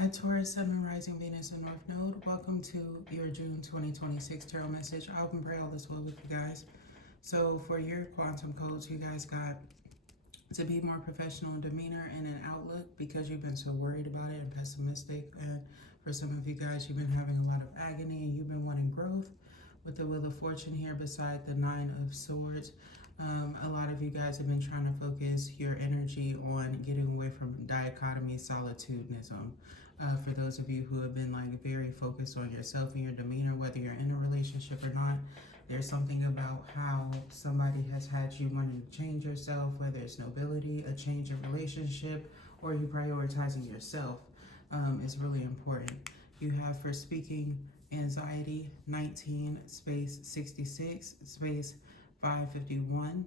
Hi Taurus, Sun, and Rising, Venus, and North Node. Welcome to your June 2026 Tarot message. I hope and pray all is well with you guys. So for your quantum codes, you guys got to be more professional in demeanor and in outlook because you've been so worried about it and pessimistic. And for some of you guys, you've been having a lot of agony and you've been wanting growth with the Wheel of Fortune here beside the Nine of Swords. A lot of you guys have been trying to focus your energy on getting away from dichotomy, solitudism. For those of you who have been like very focused on yourself and your demeanor, whether you're in a relationship or not, there's something about how somebody has had you wanting to change yourself, whether it's nobility, a change in relationship, or you prioritizing yourself is really important. You have for speaking anxiety 19 space 66 space 551.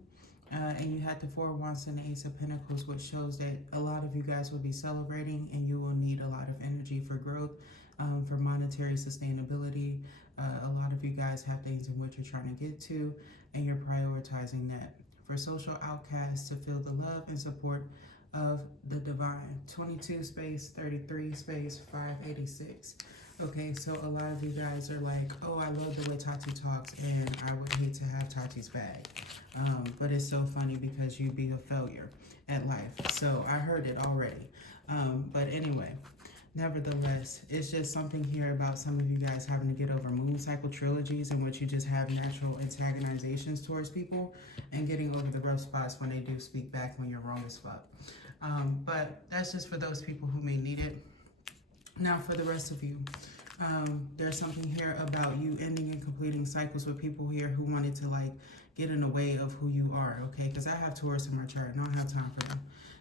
And you had the Four of Wands and the Ace of Pentacles, which shows that a lot of you guys will be celebrating and you will need a lot of energy for growth, for monetary sustainability. A lot of you guys have things in which you're trying to get to and you're prioritizing that. For social outcasts to feel the love and support of the divine. 22 space 33 space 586. Okay, so a lot of you guys are like, oh, I love the way Tati talks and I would hate to have Tati's bag. But it's so funny because you'd be a failure at life. So I heard it already. But anyway, nevertheless, it's just something here about some of you guys having to get over moon cycle trilogies in which you just have natural antagonizations towards people and getting over the rough spots when they do speak back when you're wrong as fuck. But that's just for those people who may need it. Now for the rest of you, there's something here about you ending and completing cycles with people here who wanted to like get in the way of who you are, okay? Because I have Taurus in my chart and I don't have time for them.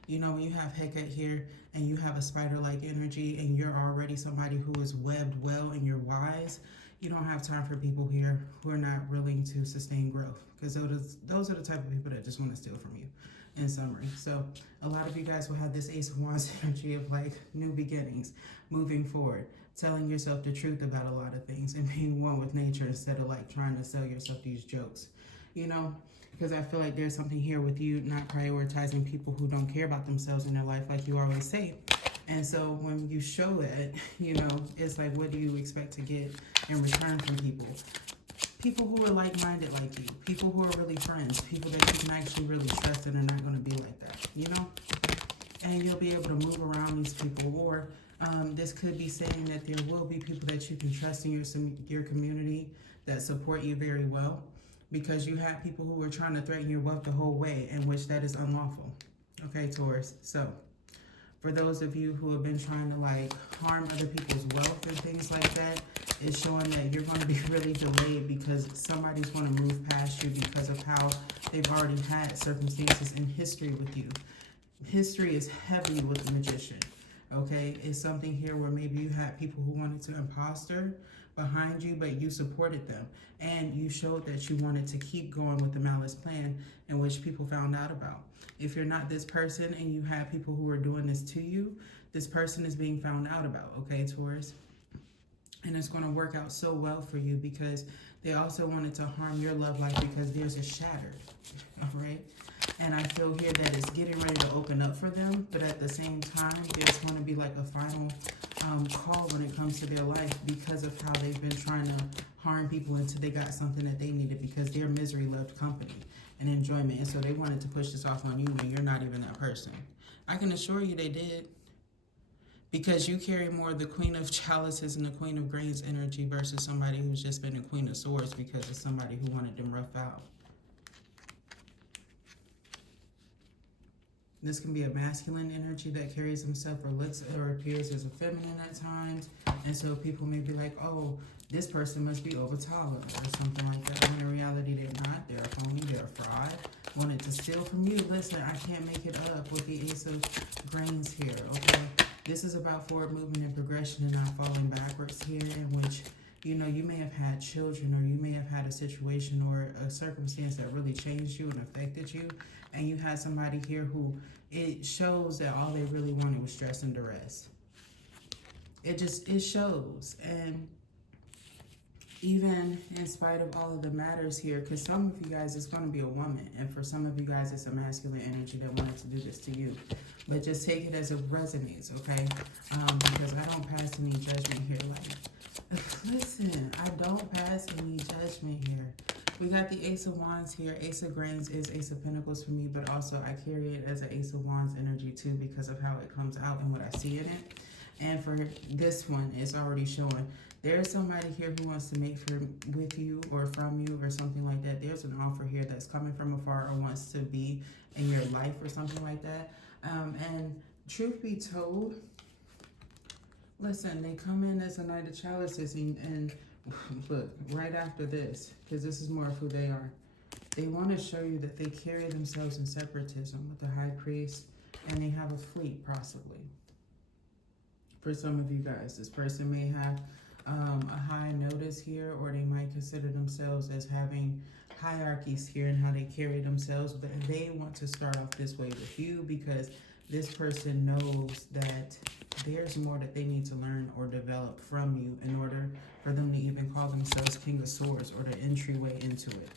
You know, when you have Hecate here and you have a spider-like energy and you're already somebody who is webbed well and you're wise, you don't have time for people here who are not willing to sustain growth, because those are the type of people that just want to steal from you, in summary. So a lot of you guys will have this Ace of Wands energy of like new beginnings, moving forward, telling yourself the truth about a lot of things and being one with nature instead of like trying to sell yourself these jokes, you know? Because I feel like there's something here with you not prioritizing people who don't care about themselves in their life like you always say. And so when you show it, you know, it's like, what do you expect to get in return from people? People who are like-minded like you, people who are really friends, people that you can actually really trust and are not going to be like that, you know? And you'll be able to move around these people. Or this could be saying that there will be people that you can trust in your community that support you very well, because you have people who are trying to threaten your wealth the whole way, in which that is unlawful. Okay, Taurus. So for those of you who have been trying to like harm other people's wealth and things like that, it's showing that you're going to be really delayed because somebody's going to move past you because of how they've already had circumstances in history with you. History is heavy with the Magician. Okay, it's something here where maybe you had people who wanted to imposter behind you, but you supported them and you showed that you wanted to keep going with the malice plan, in which people found out about. If you're not this person and you have people who are doing this to you, this person is being found out about, okay, Taurus? And it's going to work out so well for you because they also wanted to harm your love life because theirs is shattered, all right? And I feel here that it's getting ready to open up for them, but at the same time, there's going to be like a final call when it comes to their life because of how they've been trying to harm people until they got something that they needed, because their misery loved company and enjoyment. And so they wanted to push this off on you when you're not even that person. I can assure you they did, because you carry more of the Queen of Chalices and the Queen of Grains energy versus somebody who's just been the Queen of Swords because of somebody who wanted them rough out. This can be a masculine energy that carries himself or looks or appears as a feminine at times. And so people may be like, oh, this person must be over tolerant or something like that. When in reality, they're not. They're a phony. They're a fraud. Wanted to steal from you. Listen, I can't make it up with the Ace of Grains here, okay? This is about forward movement and progression and not falling backwards here, in which, you know, you may have had children or you may have had a situation or a circumstance that really changed you and affected you. And you had somebody here who, it shows that all they really wanted was stress and duress. It shows. And even in spite of all of the matters here, because some of you guys, it's going to be a woman. And for some of you guys, it's a masculine energy that wanted to do this to you. But just take it as it resonates, okay? Because I don't the Ace of Wands here. Ace of Grains is Ace of Pentacles for me, but also I carry it as an Ace of Wands energy too because of how it comes out and what I see in it. And for this one, it's already showing there's somebody here who wants to mate with you or from you or something like that. There's an offer here that's coming from afar or wants to be in your life or something like that. And truth be told, listen, they come in as a Knight of Chalices and look, right after this, because this is more of who they are, they want to show you that they carry themselves in separatism with the High Priest, and they have a fleet, possibly. For some of you guys, this person may have a high notice here, or they might consider themselves as having hierarchies here in how they carry themselves, but they want to start off this way with you because this person knows that there's more that they need to learn or develop from you in order for them to even call themselves King of Swords or the entryway into it.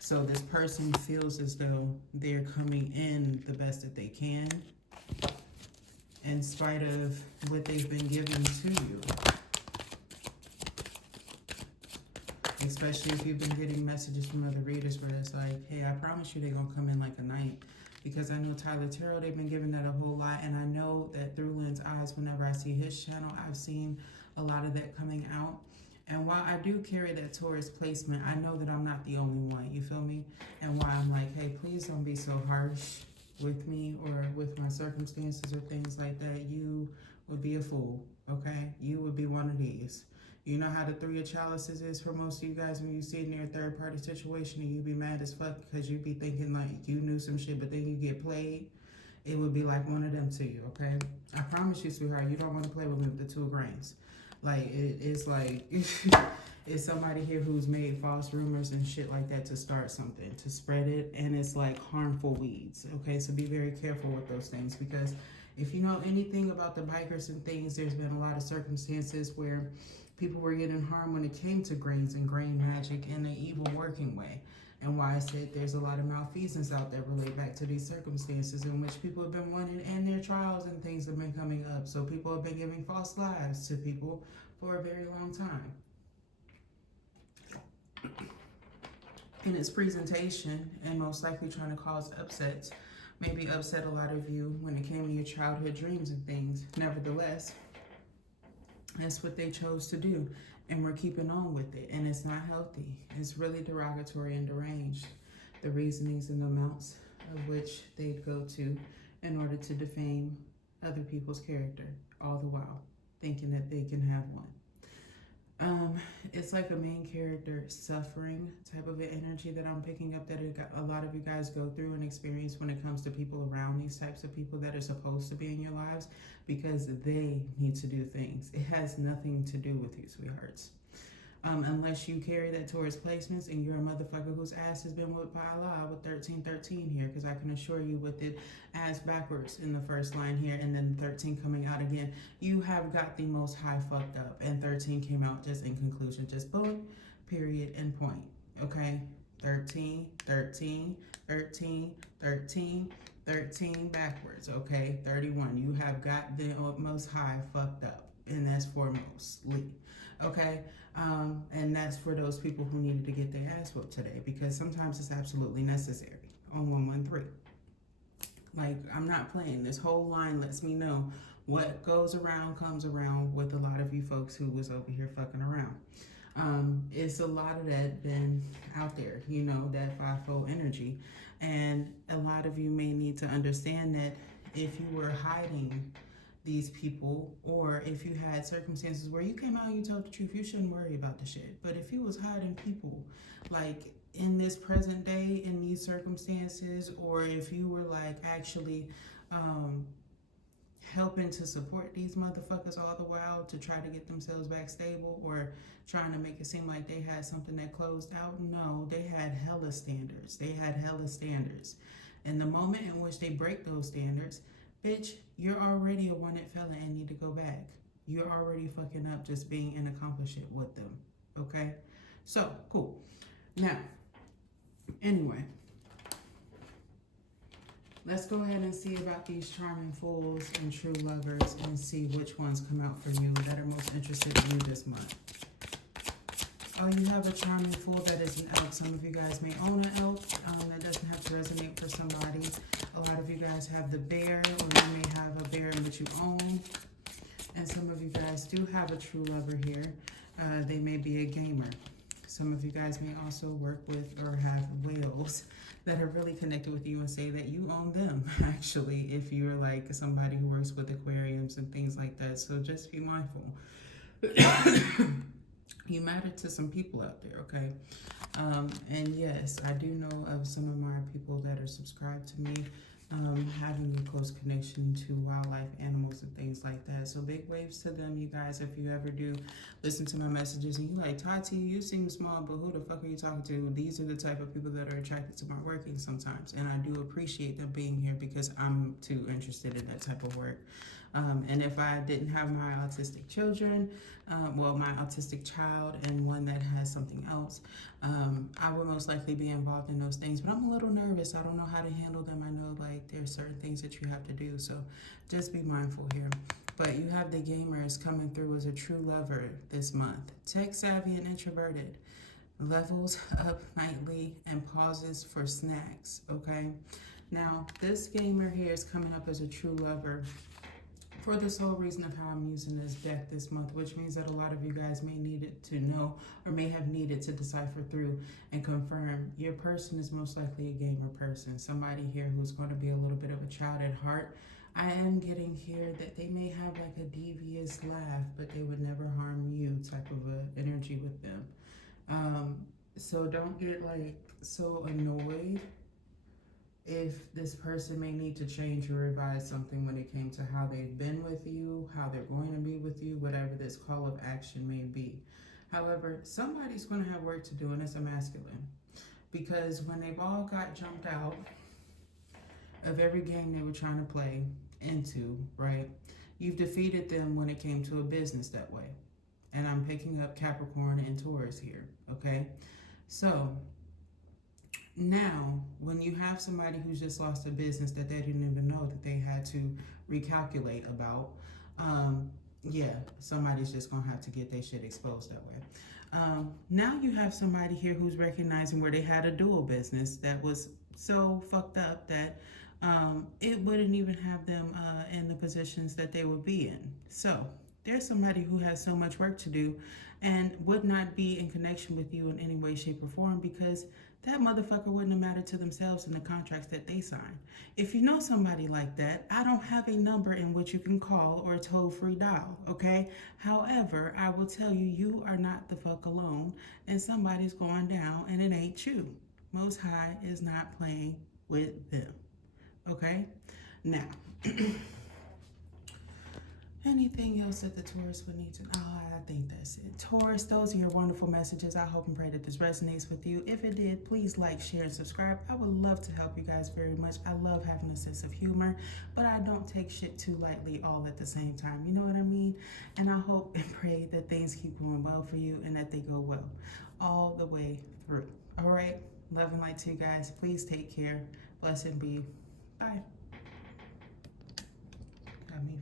So this person feels as though they're coming in the best that they can in spite of what they've been given to you. Especially if you've been getting messages from other readers where it's like, hey, I promise you they're going to come in like a knight. Because I know Tyler Tarot, they've been giving that a whole lot. And I know that through Lynn's eyes, whenever I see his channel, I've seen a lot of that coming out. And while I do carry that Taurus placement, I know that I'm not the only one. You feel me? And why I'm like, hey, please don't be so harsh with me or with my circumstances or things like that. You would be a fool, okay? You would be one of these. You know how the Three of Chalices is for most of you guys when you see it in your third-party situation and you be mad as fuck because you be thinking like you knew some shit, but then you get played. It would be like one of them to you, okay? I promise you, sweetheart, you don't want to play with me with the Two of Grains. Like, it's like, it's somebody here who's made false rumors and shit like that to start something, to spread it, and it's like harmful weeds, okay? So be very careful with those things because if you know anything about the bikers and things, there's been a lot of circumstances where people were getting harmed when it came to grains and grain magic in an evil working way. And why I said there's a lot of malfeasance out there relate back to these circumstances in which people have been wanted and their trials and things have been coming up. So people have been giving false lives to people for a very long time. In its presentation, and most likely trying to cause upsets, maybe upset a lot of you when it came to your childhood dreams and things. Nevertheless, that's what they chose to do, and we're keeping on with it, and it's not healthy. It's really derogatory and deranged, the reasonings and the amounts of which they'd go to in order to defame other people's character, all the while thinking that they can have one. It's like a main character suffering type of an energy that I'm picking up that a lot of you guys go through and experience when it comes to people around these types of people that are supposed to be in your lives because they need to do things. It has nothing to do with you, sweethearts. Unless you carry that Taurus placements and you're a motherfucker whose ass has been whipped by Allah with 1313 here, because I can assure you with it ass backwards in the first line here and then 13 coming out again, you have got the most high fucked up, and 13 came out just in conclusion, just boom, period, and point, okay? 13, 13, 13, 13, 13 backwards, okay? 31, you have got the most high fucked up, and that's foremostly, okay? And that's for those people who needed to get their ass whooped today, because sometimes it's absolutely necessary on 113. Like, I'm not playing. This whole line lets me know what goes around comes around with a lot of you folks who was over here fucking around. It's a lot of that been out there, you know, that fivefold energy. And a lot of you may need to understand that if you were hiding these people, or if you had circumstances where you came out and you told the truth, you shouldn't worry about the shit. But if you was hiding people, like in this present day, in these circumstances, or if you were like actually helping to support these motherfuckers all the while to try to get themselves back stable, or trying to make it seem like they had something that closed out, no, they had hella standards. They had hella standards. And the moment in which they break those standards, bitch, you're already a wanted fella and need to go back. You're already fucking up just being an accomplishment with them, okay? So, cool. Now, anyway, let's go ahead and see about these charming fools and true lovers and see which ones come out for you that are most interested in you this month. Oh, you have a charming fool that is an elk. Some of you guys may own an elk. That doesn't have to resonate for somebody. A lot of you guys have the bear, or you may have a bear that you own. And some of you guys do have a true lover here. They may be a gamer. Some of you guys may also work with or have whales that are really connected with you and say that you own them, actually, if you're like somebody who works with aquariums and things like that. So just be mindful. You matter to some people out there, okay? And yes, I do know of some of my people that are subscribed to me, having a close connection to wildlife, animals, and things like that. So big waves to them, you guys. If you ever do listen to my messages and you like, Tati, you seem small, but who the fuck are you talking to? These are the type of people that are attracted to my working sometimes. And I do appreciate them being here because I'm too interested in that type of work. And if I didn't have my autistic children, my autistic child and one that has something else, I would most likely be involved in those things. But I'm a little nervous. I don't know how to handle them. I know like there's certain things that you have to do. So just be mindful here. But you have the gamers coming through as a true lover this month. Tech savvy and introverted. Levels up nightly and pauses for snacks, okay? Now, this gamer here is coming up as a true lover for the sole reason of how I'm using this deck this month, which means that a lot of you guys may need it to know or may have needed to decipher through and confirm your person is most likely a gamer person, somebody here who's going to be a little bit of a child at heart. I am getting here that they may have like a devious laugh, but they would never harm you type of a energy with them. So don't get like so annoyed if this person may need to change or revise something when it came to how they've been with you, how they're going to be with you, whatever this call of action may be. However, somebody's going to have work to do, and it's a masculine. Because when they've all got jumped out of every game they were trying to play into, right, you've defeated them when it came to a business that way. And I'm picking up Capricorn and Taurus here, okay? So now, when you have somebody who's just lost a business that they didn't even know that they had to recalculate about, somebody's just gonna have to get their shit exposed that way. Now you have somebody here who's recognizing where they had a dual business that was so fucked up that it wouldn't even have them in the positions that they would be in. So there's somebody who has so much work to do and would not be in connection with you in any way, shape, or form because that motherfucker wouldn't have mattered to themselves in the contracts that they signed. If you know somebody like that, I don't have a number in which you can call or a toll-free dial, okay? However, I will tell you, you are not the fuck alone, and somebody's going down, and it ain't you. Most High is not playing with them, okay? Now, anything else that the Taurus would need to know? Oh, I think that's it. Taurus, those are your wonderful messages. I hope and pray that this resonates with you. If it did, please like, share, and subscribe. I would love to help you guys very much. I love having a sense of humor, but I don't take shit too lightly all at the same time. You know what I mean? And I hope and pray that things keep going well for you and that they go well all the way through. All right? Love and light to you guys. Please take care. Blessed be. Bye. Got me.